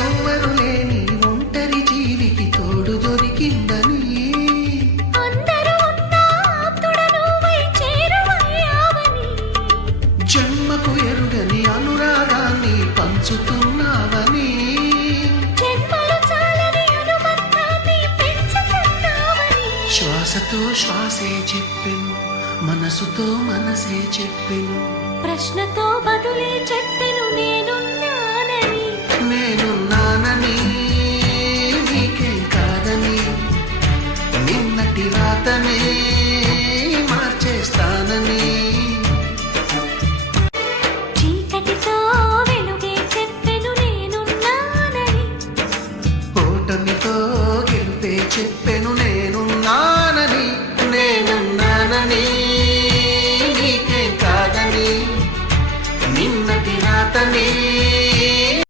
ఎవ్వరు లేని ఒంటరి జీవికి తోడు దొరికిందని, అందరూ ఉన్నా ఆప్తుడు నువ్వై చేరువయ్యావని, జన్మకు ఎరుగని అనురాగాన్ని పంచుతున్నావని, జన్మలు చాలని అనుబంధాన్ని పెంచుతున్నావని, శ్వాసతో శ్వాసే చెప్పెను, మనసుతో మనసే చెప్పెను, ప్రశ్నతో బదులే చెప్పెను.